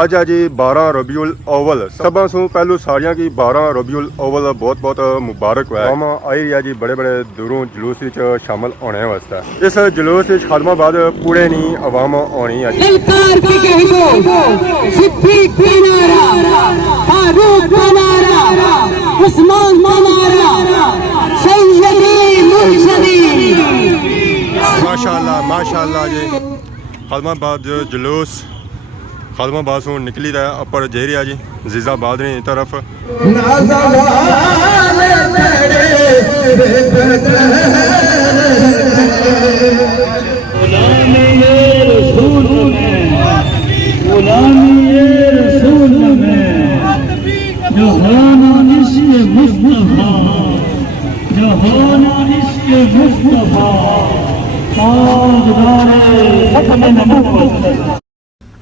ਅੱਜ ਹੈ ਜੀ 12 रबीउल अव्वल। सबा सू पहलू सारियां की 12 रबीउल अव्वल बहुत बहुत मुबारक है। हम आई रही है जी बड़े बड़े दूरों जुलूस विच शामिल होने वास्ते। इस जुलूस विच खादमाबाद पूरे नहीं आवाम आनी है। माशाअल्लाह माशाअल्लाह जी खादमाबाद जुलूस खादमाबाद से निकली था अपर जहरिया जी जीजाबाद ने तरफ।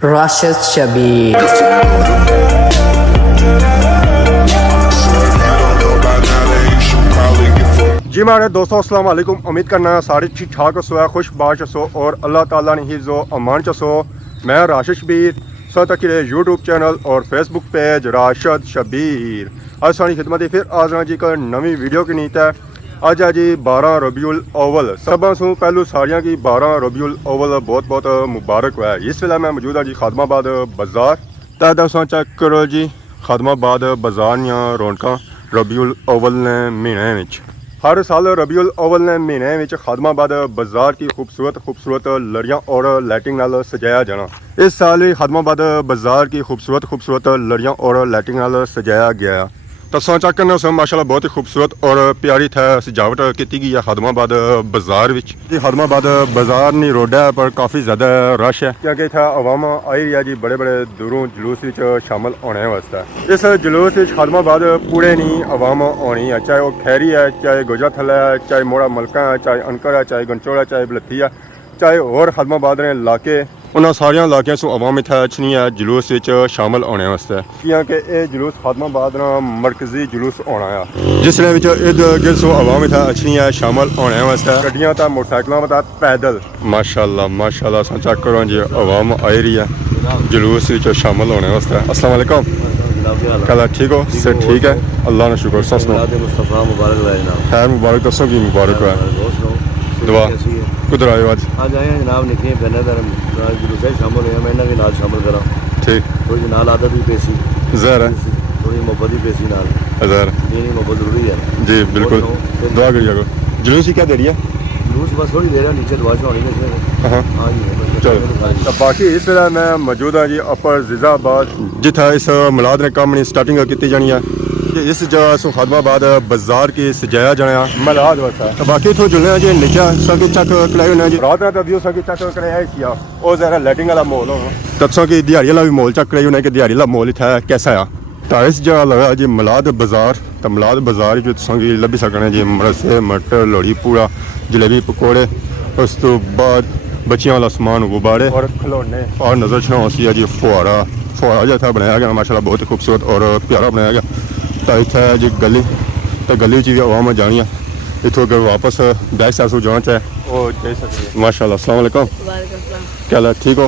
Rashid Shabir। जी मारे दोस्तों अस्सलाम वालेकुम। उम्मीद करना सारे ठीक ठाक सो खुशबाश सो और अल्लाह ताला ने हिफ्ज़ो अमान चसो। मैं राशिद शबीर सो तक यूट्यूब चैनल और फेसबुक पेज राशिद शबीर आज सारी खिदमत फिर आज जी का नवी वीडियो की नीत है। अज है जी 12 रबीउल अव्वल। सबा सू पहलू सारियां की 12 रबीउल अव्वल बहुत बहुत मुबारक है। इस वेले मैं मौजूद हाँ जी खादमाबाद बाजार। तो चेक करो जी खादमाबाद बाजार या रौनक रबीउल अव्वल ने महीने में हर साल रबीउल अव्वल ने महीने में खादमाबाद बाजार की खूबसूरत लड़ियाँ और लाइटिंग नाल सजाया जाना। इस साल भी खादमाबाद बाजार की खूबसूरत लड़ियाँ और लाइटिंग नाल सजाया गया। तो चेक करने से माशाल्लाह बहुत ही खूबसूरत और प्यारी था सजावट की गई है खादमाबाद बाजार विच। खादमाबाद बाजार नहीं रोड है पर काफ़ी ज़्यादा रश है क्योंकि इतना आवाम आई रही है जी बड़े बड़े दूरों जुलूस विच शामिल होने वास्ते। इस जुलूस विच खादमाबाद पूरे नहीं आवाम आनी है, चाहे वो खैरी है, चाहे गुजराथल है, चाहे मोड़ा मलका है, चाहे अनकर है, चाहे गंचोड़ है, चाहे बलथी है, चाहे होर खादमाबाद ने इलाके उन्होंने सारिया इलाकों से आवाम इतना अच्छी है जुलूस शामिल होने वास्ते क्योंकि ये जुलूस खादमाबाद मरकजी जुलूस होना है जिसने इर्द गिर्द सो आवाम इतना अच्छी है शामिल होने वास्ते। गड्डियां तो मोटरसाइकिलों पर पैदल माशाल्लाह माशाल्लाह चेक करो जी आवाम आई रही है जुलूस शामिल होने वास्ते। अस्सलाम वालेकुम, क्या ठीक हो? से ठीक है अल्लाह ने शुक्र। खैर मुबारक दसो की मुबारक है दुआ कुदर आए आज आज आए जनाब निकले पहले जुलूस शामिल हुए मैं इन्हों के नाल शामिल करा ठीक थोड़ी नाल आदत भी पेशी जहर है थोड़ी मोहब्बत भी पेशी नाल जहर दीनी मोहब्बत जरूरी है जी बिल्कुल दुआ करिएगा। जुलूस क्या दे रही है? जुलूस बस थोड़ी देर है नीचे दुआ होनी है। हाँ जी चलो बाकी इस वेला मैं मौजूद हाँ जी अपर जीजाबाद जिथा इस मिलाद ने कम स्टार्टिंग की जानी है। इस जगह सो खादमाबाद बाजार की सजाया जाना मिलाद वास्ता। तो बाकी इथों जुलने जी नीचे सकी चक कढ़ाई होने जी रात का व्यू सकी चक कढ़ाई किया और जरा लाइटिंग वाला माहौल हो तत्सों की दिहाड़ी वाला भी माहौल चक कढ़ाई होने कि दिहाड़ी वाला माहौल इतना कैसा है। तो इस जगह लगा जी मिलाद बाजार। तो मिलाद बाजार जो तुम लभी सकने जी मरसे मटर लोड़ी पूरा जलेबी पकौड़े उस तो बाद बच्चियों वाला समान गुब्बारे और खिलौने और नज़र छाओ सी जी फुहारा जैसा बनाया गया माशाल्लाह बहुत ही खूबसूरत और प्यारा बनाया गया। तो इतना जी गली तो गली भी आवाम जानी है इतों अगर वापस बैक साइड जाना चाहे वो जा सकते। माशाल्लाह अस्सलाम वालेकुम, क्या हाल है? ठीक हो?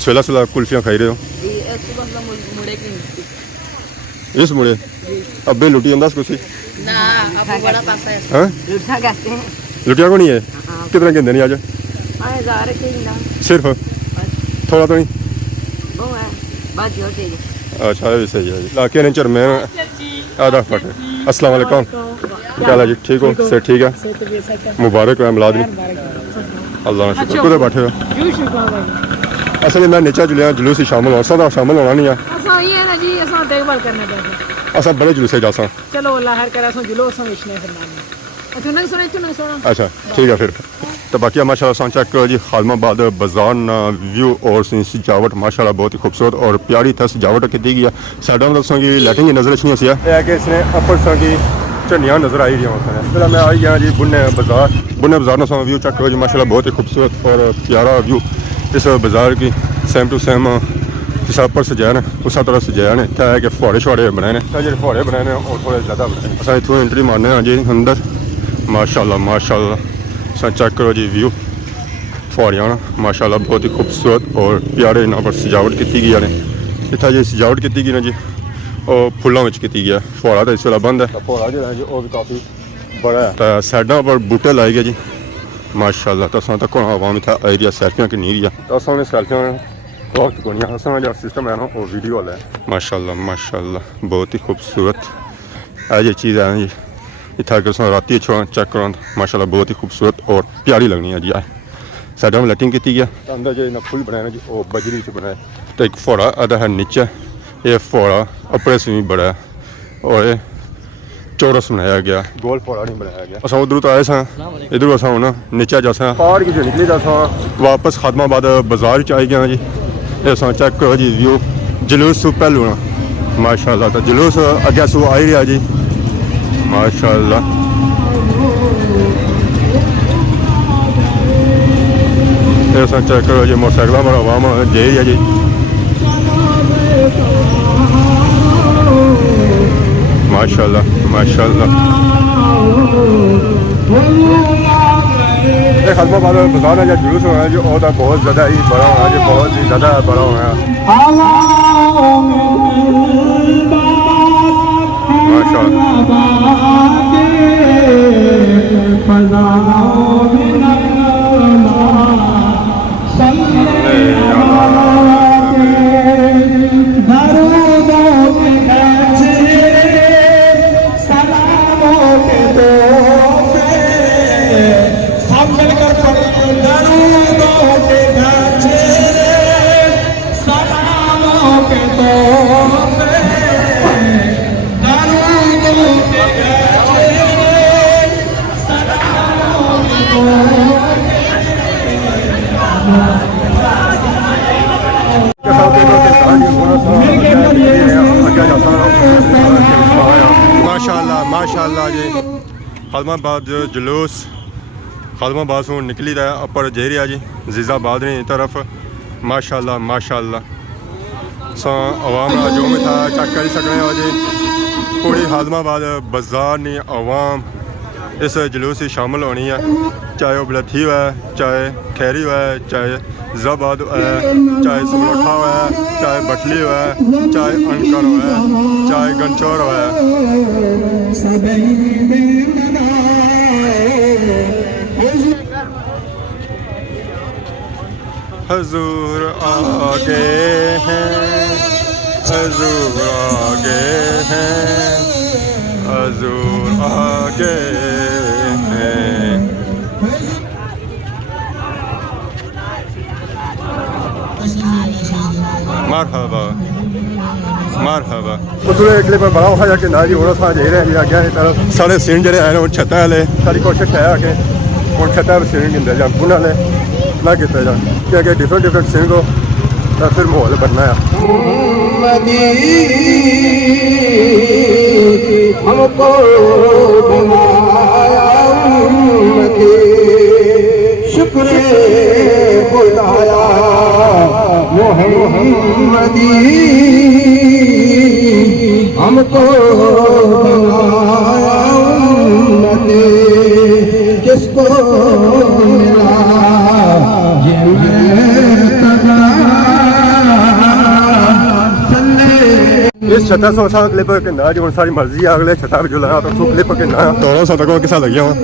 सुला सुला कुल्फियाँ खाई रहे हो? इस मुड़े अबे लुटी अंदाज कुछ लुटिया को नहीं है कितना कहते नहीं आज सिर्फ थोड़ा तो नहीं अच्छा भी सही है जी लाके नेचर में आधा फट है। अस्सलाम वालेकुम, क्या हाल है जी? ठीक हो? से ठीक है मुबारक है मिलाद अल्लाह ने शुक्र। कुछ बैठे हो? असल मैं नीचे जुलिया जुलूस शामिल हो सा शामिल होना नहीं है असा बड़े जुलूस जा सा अच्छा ठीक है फिर। तो बाकी माशाल्लाह चेक करो जी खादमाबाद बाजार व्यू और सजावट माशाल्लाह बहुत ही खूबसूरत और प्यारी था सजावट की गई है। साइडों में दसों की लाइटिंग की नज़र अच्छी है कि इसने अपर सा की झंडियाँ नज़र आई रही फिर मैं आई गया जी बुने बाजार ना व्यू चेक करो जी माशाल्लाह बहुत ही खूबसूरत और प्यारा व्यू इस बाजार की सेम टू सेम जिस पर सजाया ने उस तरह सजाया ने क्या है कि फुहारे शुहारे बनाए ने जो फुहारे बनाए ने और थोड़े ज़्यादा बनाए अस इतों एंट्री मारने जी अंदर माशाल्लाह माशाल्लाह चेक करो जी व्यू फुहारियां ना माशाल्लाह बहुत ही खूबसूरत और प्यारे इन्हां पर सजावट की गई ने। इत्थे जी सजावट की गई ना जी और फुल्लों में की गई है। फुहारा तो इस वेले बंद है। फुहारा जो है जी वो भी काफ़ी बड़ा है। तो साइडों पर बूटे लाए गए जी माशाल्लाह। तो असां तक आवाम इतना एरिया सेल्फियां की नहीं रही। तो असां सेल्फियां वक्त को नहीं असां जो सिस्टम है ना वो वीडियो वाला है। माशाल्लाह माशाल्लाह बहुत ही खूबसूरत ये चीज़ है जी। इतना अगर राती चेक करो माशाल्लाह बहुत ही खूबसूरत और प्यारी लगनी है जी। साइड में लाइटिंग की है। अंदर जो इन्हें फुल बनाया जी वो बजरी से बनाया। तो एक फुहारा अदा है नीचे। ये फुहारा अपने से भी बड़ा है और ये चौरस बनाया गया, गोल फुहारा नहीं बनाया गया। असा उधर तो आए सा इधर असा ना नीचे जैसा पहाड़ की जो निकली जैसा वापस खादमाबाद बाजार च आई गया जी। ये चेक करो जी व्यू जलूस सू पहलू ना माशाल्लाह। तो जलूस अगे सू आई रहा जी माशाल्लाह। ये चेक करो जी मोटरसाइकिल पर आवाम जा रही है जी। माशाल्लाह माशाल्लाह। ये खादमाबाद बाजार है जो जुलूस होना है जो बहुत ज़्यादा ही बड़ा होना है जी। बहुत ही ज़्यादा बड़ा होना है माशाल्लाह। माशाल्लाह माशाल्लाह जी। खादमाबाद जुलूस खादमाबाद से निकली है अपर जेरिया जी जीजाबाद की तरफ माशाल्लाह माशाल्लाह। आवाम जो में था चेक कर सकते हो जी। पूरी खादमाबाद बाजार ने आवाम इस जुलूस से शामिल होनी है। चाहे वो बलथी है, चाहे खैरी है, चाहे जबाद है, चाहे समलोठा है, चाहे बटली है, चाहे अनकर है, चाहे गंचौर है। हजूर आगे हैं, हजूर आगे हैं, हजूर आगे हैं। मरहबा मरहबा। उतरे एक पर बड़ा होया कि ना जी होना था जे रहे आगे की तरफ सारे सीन जड़े आए हैं छत्ता वाले सारी कोशिश है कि और छत्ता पर सीन गिनते जान पुनः ले ना किते जान क्योंकि डिफरेंट डिफरेंट सीन को फिर माहौल बनना है। हमको बनाया शुक्र खुदाया मोहम्मदी हमको बनाया उम्मती किसको मिला ये इस छत्ता सौ असा क्लिप कहना जो हम सारी मर्जी है अगले छत्ता जो लगा तो क्लिप कहना दोनों सौ तक किसा लगे हुआ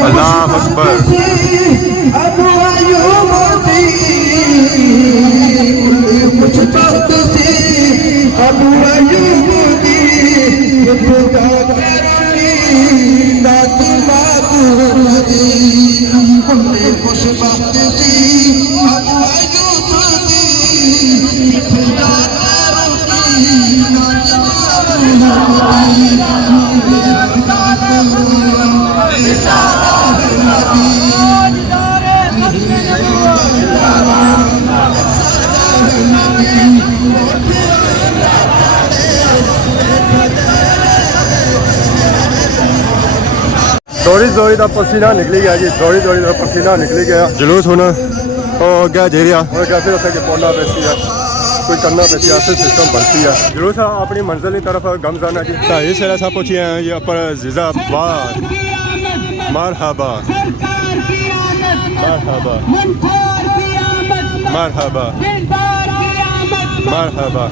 अल्लाह अकबर। कुछ बात सी अबू अयूब की खुदा करी दादी माबूद दी कुछ बात सी अबू अयूब की खुदा करी दादी जोरी जोरी का पसीना निकली गया जी, जोरी जोरी का पसीना निकली गया। जुलूस हुन अगे जे रहा और कैसे असेंगे पौना पैसी है, कोई करना पैसी ऐसे सिस्टम बनती है। जुलूस अपनी मंजिल की तरफ गमजान है जी। इस तरह से पूछिए हैं ये पर जिजाबाद मरहबा मरहबा मरहबा मरहबा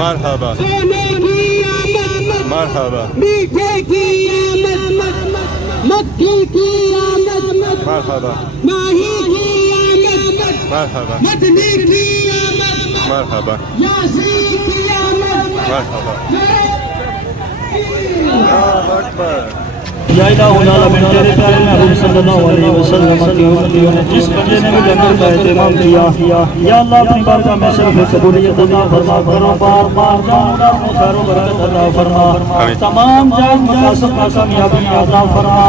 मरहबा मरहबा मीठे की आमद मक्खी की आमद मरहबा माही की आमद मरहबा मदनी की आमद मरहबा यासीन की आमद मरहबा। अल्लाहु अकबर। या इलाहा मिन तेरे प्यारे महबूब सल्लल्लाहु अलैहि वसल्लम की उम्मती ने जिस बंदे ने भी लंगर का एहतमाम किया, या अल्लाह अपनी बारगाह में सिर्फ कबूलियत अता फरमा, बार बार जाऊंगा खैर बरकत अता फरमा, तमाम जायज मकासद का कामयाबी अता फरमा,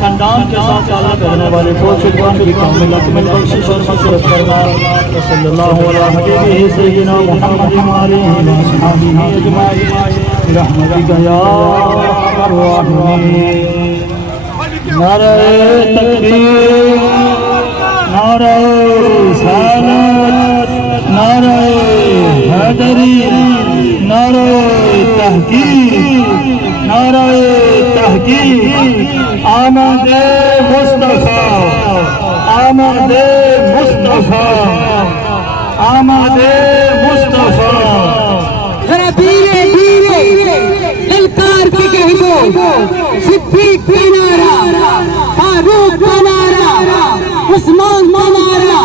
खानदान के साथ ताल्लुक रखने वाले कोशिशवान की कामिल अकमल बख्शिश और मग़फ़िरत फरमा। सल्लल्लाहु अलैहि सय्यिदना मुहम्मद व आलिहि व अस्हाबिहि अजमाइन रहमतिक या अरहमर राहिमीन। नारे तकबीर, नारे रिसालत, नारे हैदरी, नारे तहकीक, नारे तहकीक। आमदे मुस्तफा, आमदे मुस्तफा, आमदे मुस्तफा। जरा धीरे धीरे ललकार के कह दो, सिद्दीक का नारा, फारूक का नारा, उस्मान का नारा,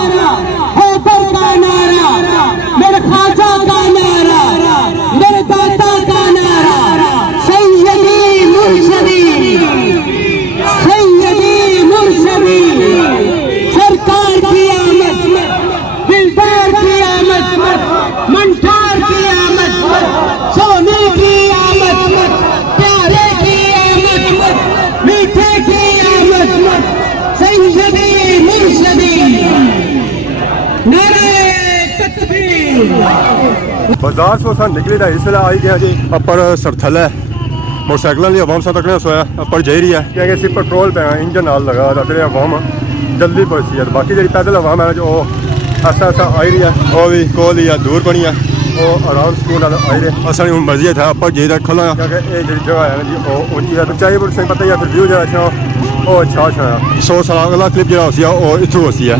हैदर का नारा, मेरे ख्वाजा का नारा, मेरे दाता का नारा, सैयदी मुर्शदी, सैयदी मुर्शदी। सरकार की आमद, दिलदार की आमद, मंठार की आमद, सोने की आमद, प्यारे की आमद, मीठे की आमद, सैयदी मुर्शदी। नारे तकबीर। बाजार से असा निकली था इसलिए आई गया जी अपर सरथल है मोटरसाइकिल की अवाम साथ तकने सोया अपर जा रही है क्योंकि इसी पेट्रोल पे इंजन नाल लगा जेह्ड़ी अवाम जल्दी पहुंची है। बाकी जी पैदल अवाम है जो ऐसा ऐसा आई रही है वो भी कोल ही है दूर बनी है वो आराम सुकून आई रहे। असा हूँ मर्जी है अपर जे खोला क्योंकि ये जी जगह है जी वो ऊँची है तो चाहिए पर पता ही है फिर व्यू जो अच्छा वो अच्छा अच्छा है। 100 साल अगला क्लिप जो होती है वो इतों होती है।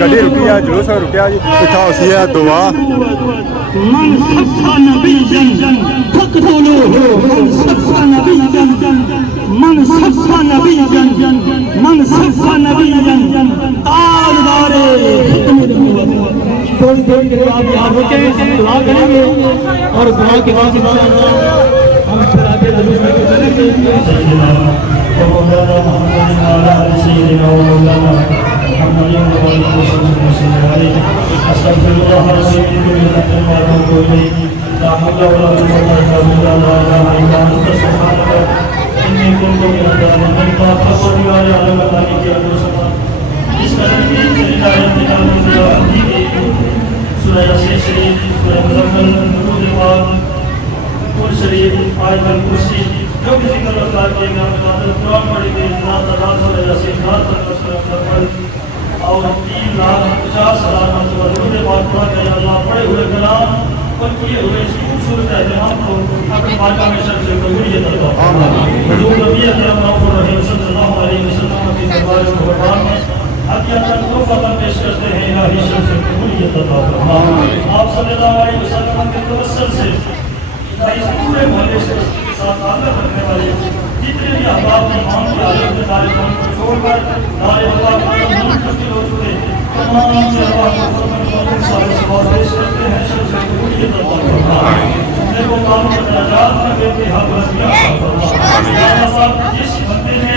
गड्डी रुकी है जुलूस रुकिया जी इतना होती है दुआ मन सफ़ा नबीयन फक़तुलूहु, मन सफ़ा नबीयन, मन सफ़ा नबीयन, मन सफ़ा नबीयन ताजदारे थोड़ी देर के बाद याद होके दुआ करेंगे और दुआ के बाद हम फिर आगे जुलूस में चलेंगे। सैयदना व मौलाना मुहम्मद व अला आलि सैयदना व मौलाना मुहम्मद व अला आलि अस्तगफिरुल्लाह रब्बी मिन कुल्ली ज़ंबिन व अतूबु इलैहि ला हौला व ला कुव्वता इल्ला बिल्लाह ला इलाहा इल्ला अंता सुब्हानका इन्नी कुन्तु मिनज़ ज़ालिमीन। फ़क़ुल या अहल मालिक या मुसलमान इस तरह की हिदायत निकालने की आमदी की सूरह यासीन शरीफ, सूरह मुज़म्मिल, दुरूद पाक, कुल शरीफ, आयतुल कुर्सी जो भी जिक्र अल्लाह के नाम में कुरान पढ़ी गई नात अल्लाह सूरह यासीन नात अल्लाह और 3,50,000 मरतबा दुरूद पाक पढ़ के अल्लाह पढ़े हुए कलाम और किए हुए इस खूबसूरत एहतमाम को अपनी बारगाह में शर्फ से कबूलियत अता फरमा। हुज़ूर नबी अकरम सल्लल्लाहु अलैहि वसल्लम की दरबार में हदियतन तोहफतन पेश करते हैं इलाही शर्फ से कबूलियत अता फरमा। आप सल्लल्लाहु अलैहि वसल्लम के तवस्सुल से इस पूरे मोहल्ले से के साथ ताल्लुक़ रखने वाले जितने भी अहबाब ईमान की हालत में दारे कौम को छोड़कर दारे वफा को मुंतकिल हो चुके तमाम अहबाब को फरमान सारे सवाल पेश करते हैं शर्फ से कबूलियत अता फरमा। देखो मालूम दर्जात में बेइंतहा बुलंदियां अता फरमा। या अल्लाह जिस बंदे ने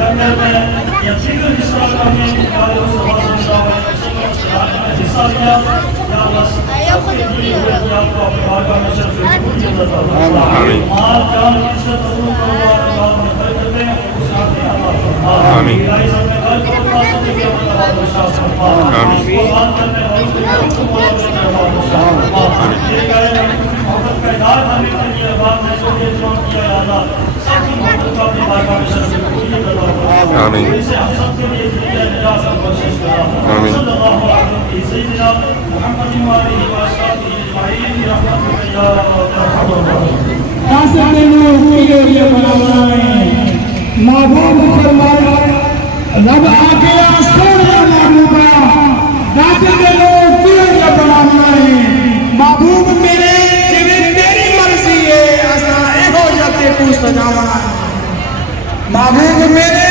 लंगर में या जिक्र हिस्सा का में निकाले उस सवाल सल्लल्लाहु अलैहि वसल्लम ने हिस्सा लिया या अल्लाह सबके लिए हुए आपको अपने बारगाह में शर्फ से कबूलियत अता फरमा। माल जान इज्जत अज़मत और अल्लाह में बरकत दे उस आते अल्लाह फरमा। आमीन। इलाही सब में घर को पास से के अल्लाह बख्शा फरमा। आमीन। कुर्बान करने वालों के हुक्म वालों के अल्लाह बख्शा फरमा। ये कहे मोहब्बत का इज़हार करने के लिए बात में जो ये दुआ किया या अल्लाह सबकी मोहब्बत को अपने बारगाह में शर्फ से कबूलियत अता फरमा। आमीन। इसे हम सब के लिए ज़रिया निजात और बख्शिश करा। आमीन। सल्लल्लाहु अलैहि सय्यिदना मुहम्मद व आलिहि व अस्हाबिहि अजमईन रहमतुल्लाहि या महबूब फरमाया रब आ गया सोने महबूबा दाते दे लोग क्यों बनाना है महबूब मेरे तेरी मर्जी है असा एहो जाते तू सजावा महबूब मेरे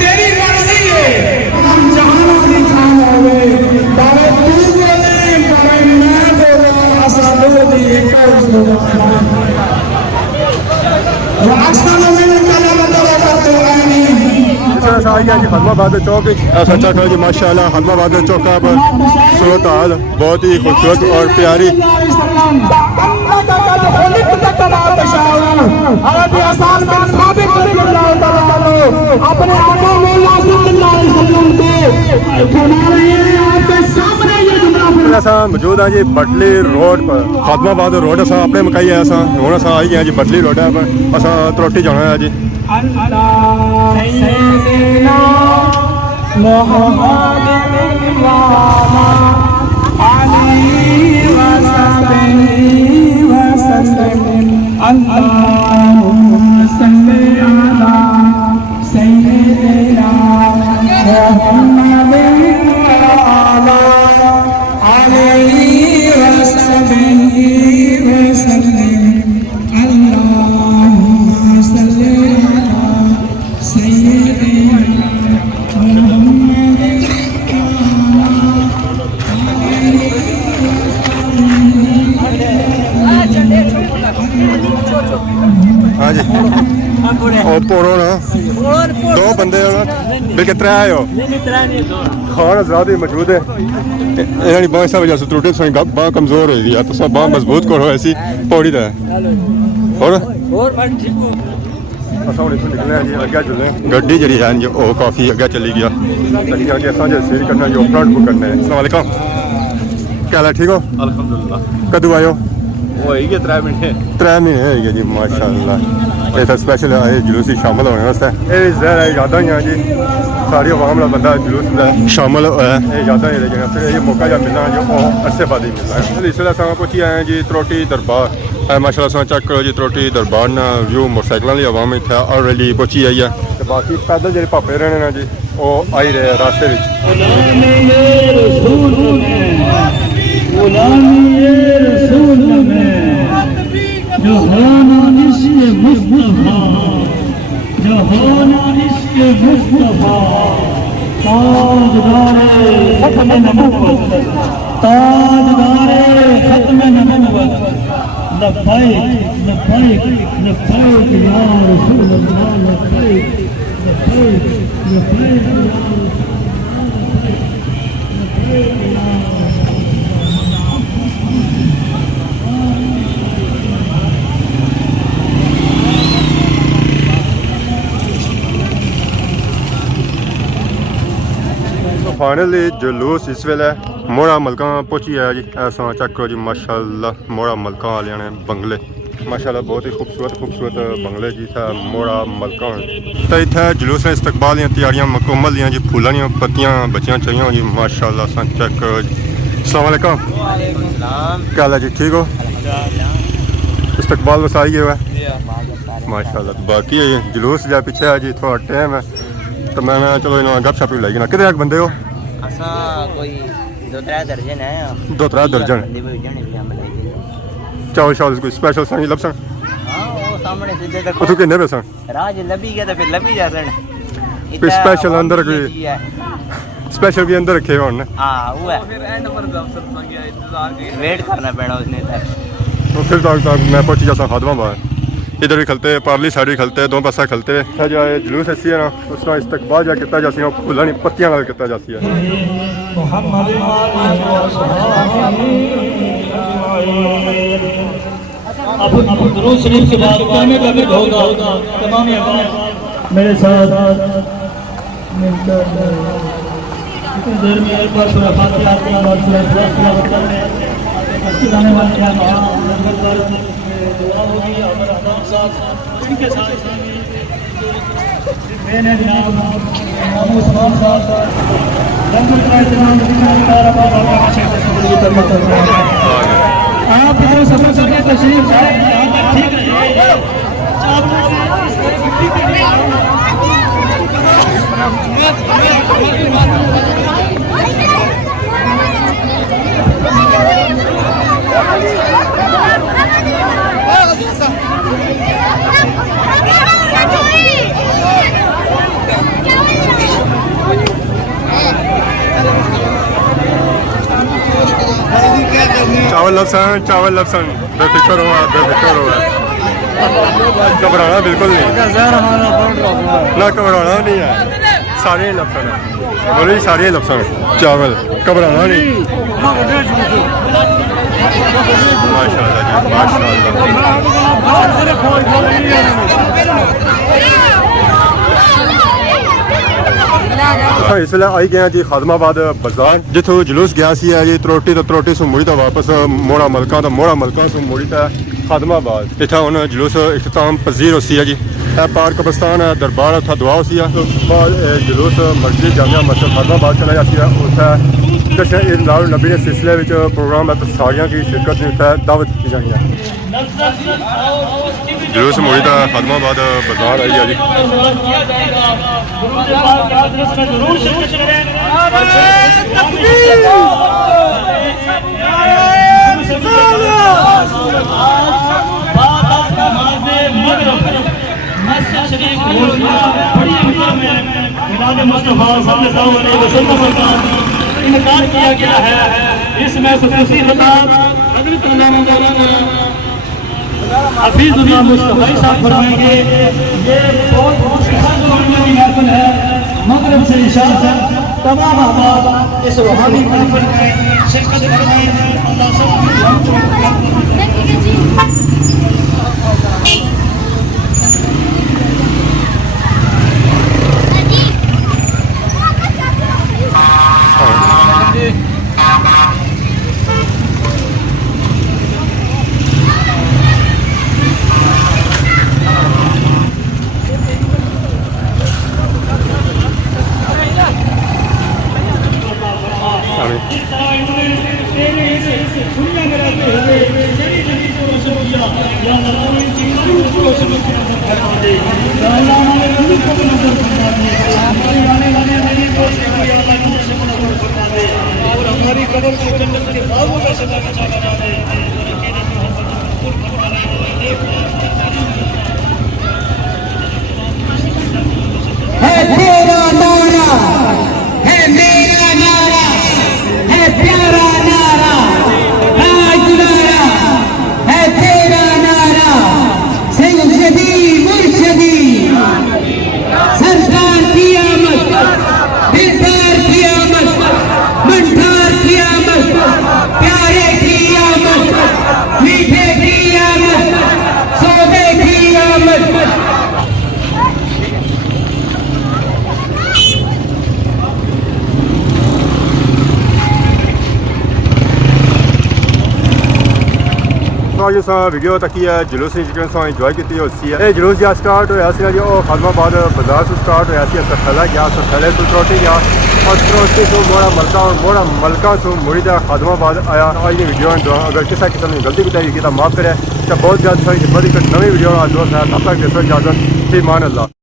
तेरी मर्जी है हम जहां की छान होवे बारे तू बोले बारे मैं बोला असा दो दी एक आई है जी हदमाबाद चौक ऐसा चक्कर जी माशाल्लाह हदमाबाद चौक पर सूरत हाल बहुत ही खूबसूरत और प्यारी। अपने असा मौजूद है जी बटली रोड पर हदमाबाद रोड असा अपने मकाई है असा हूँ असा आई गए जी बटली रोड पर असा त्रोटी जाना है जी। हाँ जी और पोरो ना दो बंदे बल्कि त्रै हो खाना ज़्यादा मौजूद है यानी बहुत सा वजह से त्रुटि बाह कमज़ोर हो गई तो सब बाह मजबूत करो ऐसी पौड़ी है और असां हुण इत्थों निकले जी अग्गें चले गड्डी जी है जी ओह काफ़ी अग्गें चली गया अग्गें अग्गें असां जो सीट करना जो फ्रंट बुक करना है। अस्सलाम वालेकुम क्या हाल है ठीक हो अल्हम्दुलिल्लाह कदों आयो वो है 3 महीने 3 महीने है जी माशाल्लाह इतना स्पेशल आए जुलूस शामिल होने वास्ते ये ज़रा यादा ही जी सारी अवाम का बंदा जुलूस शामिल होया यादा ही लेकिन फिर ये मौका जब मिलना जो अरसे बाद ही मिलना है। इसलिए अस पहुंची आए हैं जी त्रोटी दरबार माशाल्लाह चेक करो जी त्रोटी दरबार ना व्यू मोटरसाइकिलों वाली अवाम इतना ऑलरेडी पहुंची आई है तो बाकी पैदल जो भापे रहने ना जी वो आई रहे रास्ते फाइनली जुलूस इस वेले मोड़ा मलका पहुंची है जी ऐसा चेक करो जी माशाल्लाह मोड़ा मलका वाले ने बंगले माशाल्लाह बहुत ही खूबसूरत बंगले जी था मोड़ा मलका तो इतना जुलूस इस्तकबाल तैयारियां मुकम्मल जी फूलों दी पत्तियां बच्चियां चाहिए जी माशाल्लाह चेक करो जी। अस्सलाम वालेकुम क्या हाल है जी ठीक हो इस्तकबाल वसाई हुआ है माशाल्लाह। बाकी है जुलूस जो पीछे है जी थोड़ा टाइम है तो मैं चलो इन्होंने गपशप भी लाई ना कितने तक बंदे हो असां कोई 2-3 दर्जन है 2-3 दर्जन बंदे भी जाने भी हम लाएंगे चावल शावल कोई स्पेशल सन लपसन हां वो सामने सीधे ਉਹ देखो ਤੂੰ ਕਿੰਨੇ ਪੈਸਾ राज लभी गया तो फिर लभी जा सन कोई special अंदर कोई- स्पेशल भी अंदर रखे होने हां वो है फिर एंड पर गपशप मांगे इंतजार वेट करना पड़ा उसने तक तो फिर तक मैं पहुंच जाता खादमा बाहर इधर भी खलते पारली साइड भी खलते दो पासा खलते जो है जुलूस ऐसी है ना उस तरह इस्तकबाल जा किया जासी फुल्ला नहीं पत्तियां नाल किया जासी है अब दुरूद शरीफ के बाद कहने का भी होगा तमाम मेरे साथ मिलकर कितनी देर में एक बार सूरह फातिहा आती है और सूरह तिलावत करने मस्जिद आने वाले हैं लंगर पर दुआ होगी और अहदाम साहब उनके साथ मैंने जनाब इमाम उस्मान साहब लंगर का इंतजाम आप इधर सफर करके तशरीफ लाए ठीक है चावल लपसन बेफिक्र हो घबराना बिल्कुल नहीं ना घबराना नहीं है सारे लपसन है बोलो जी सारे लपसन चावल घबराना नहीं माशाल्लाह जी माशाल्लाह इसलिए आई गए जी खादमाबाद बाजार जिथों जुलूस गया सी है जी त्रोटी सो मुड़ी तो वापस मोड़ा मलका सो मुड़ी तो खादमाबाद इतना हूँ जुलूस इख्तिताम पजीर होसी है जी पार कब्रस्तान है दरबार उत्थे दुआ होसी है तो बाद जुलूस मस्जिद जामिया मस्जिद खादमाबाद चला जाती है उत्थे जश्न ईद मिलाद नबी के सिलसिले में प्रोग्राम है तो सारियां की शिरकत की उत्थे दावत की जानी है जुलूस मुड़ी तो खादमाबाद बाजार आई है जी इनकार किया गया है इसमें खुसूसी खिताब हज़रत मौलाना हफीजुल्लाह मुस्तफी साहब फरमाएंगे ये बहुत महफिल है मगरिब से इशा तक तमाम अहबाब इस रूहानी महफिल में शिरकत फरमाएं अल्लाह सबकी और हमारी कदर को जन्नत के बागों में सजा बना दे है तेरा नारा है मेरा नारा है प्यारा नारा राज नारा है तेरा नारा सैयदी मुर्शदी सरकार की आमद दिलदार की आमद मंठार की आमद प्यारे की आमद मीठे की आमद सौदे की आमद जिस वीडियो तक है जुलूस इंजॉय की है जुलूस जहाँ स्टार्ट होया जी वो खादमाबाद बाजार से स्टार्ट होया थैला गया थैले से त्रोटी गया और त्रोटी से मोड़ा मलका से मुड़ी खादमाबाद आया आज की वीडियो अगर किसी किस्म की गलती बताई तो माफ़ करे तो बहुत जल्द नवी वीडियो दोस्त है तब तक इजाजत ईमान अल्लाह।